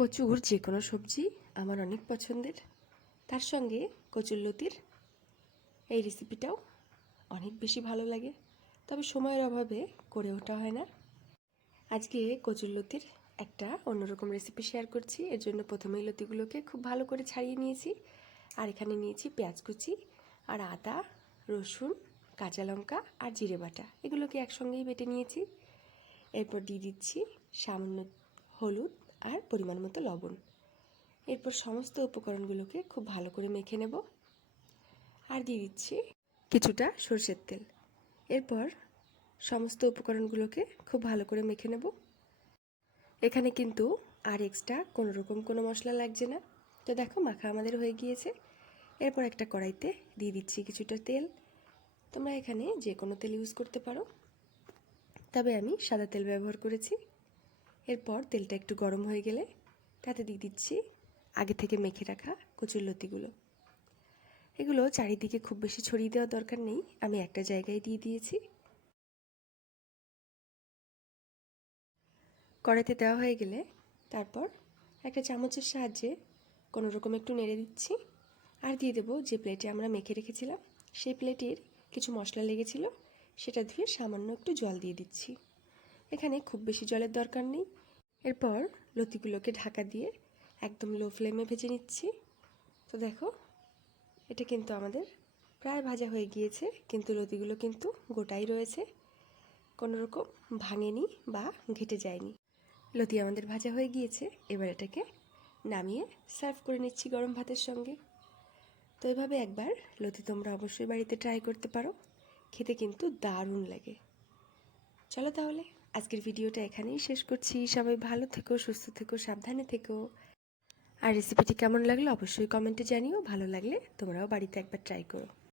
কচুর যে কোনো সবজি আমার অনেক পছন্দের, তার সঙ্গে কচুরলতির এই রেসিপিটাও অনেক বেশি ভালো লাগে, তবে সময়ের অভাবে করে ওঠা হয় না। আজকে কচুরলতির একটা অন্যরকম রেসিপি শেয়ার করছি। এর জন্য প্রথমেই লতিগুলোকে খুব ভালো করে ছাড়িয়ে নিয়েছি, আর এখানে নিয়েছি পেঁয়াজ কুচি আর আদা, রসুন, কাঁচা লঙ্কা আর জিরে বাটা, এগুলোকে একসঙ্গেই বেটে নিয়েছি। এরপর দিয়ে দিচ্ছি সামান্য হলুদ আর পরিমাণ মতো লবণ। এরপর সমস্ত উপকরণগুলোকে খুব ভালো করে মেখে নেব, আর দিয়ে দিচ্ছি কিছুটা সরষের তেল। এরপর সমস্ত উপকরণগুলোকে খুব ভালো করে মেখে নেব। এখানে কিন্তু আর এক্সট্রা কোনো মশলা লাগছে না। তো দেখো, মাখা আমাদের হয়ে গিয়েছে। এরপর একটা কড়াইতে দিয়ে দিচ্ছি কিছুটা তেল। তোমরা এখানে যে কোনো তেল ইউজ করতে পারো, তবে আমি সাদা তেল ব্যবহার করেছি। এরপর তেলটা একটু গরম হয়ে গেলে তাতে দিয়ে দিচ্ছি আগে থেকে মেখে রাখা কচুরলতিগুলো। এগুলো চারিদিকে খুব বেশি ছড়িয়ে দেওয়ার দরকার নেই, আমি একটা জায়গায় দিয়ে দিয়েছি। কড়াইতে দেওয়া হয়ে গেলে তারপর একটা চামচের সাহায্যে কোনো রকম একটু নেড়ে দিচ্ছি, আর দিয়ে দেবো যে প্লেটে আমরা মেখে রেখেছিলাম, সেই প্লেটের কিছু মশলা লেগেছিল, সেটা ধুয়ে সামান্য একটু জল দিয়ে দিচ্ছি। এখানে খুব বেশি জলের দরকার নেই। এরপর লতিগুলোকে ঢাকা দিয়ে একদম লো ফ্লেমে ভেজে নিচ্ছি। তো দেখো, এটা কিন্তু আমাদের প্রায় ভাজা হয়ে গিয়েছে, কিন্তু লতিগুলো কিন্তু গোটাই রয়েছে, কোনো রকম ভাঙেনি বা ঘেটে যায়নি। লতি আমাদের ভাজা হয়ে গিয়েছে, এবার এটাকে নামিয়ে সার্ভ করে নিচ্ছি গরম ভাতের সঙ্গে। তো এভাবে একবার লতি তোমরা অবশ্যই বাড়িতে ট্রাই করতে পারো, খেতে কিন্তু দারুণ লাগে। চলো তাহলে আজকের ভিডিওটা এখানেই শেষ করছি। সবাই ভালো থেকো, সুস্থ থেকো, সাবধানে থেকো। আর রেসিপিটি কেমন লাগলো অবশ্যই কমেন্টে জানিও। ভালো লাগলে তোমরাও বাড়িতে একবার ট্রাই করো।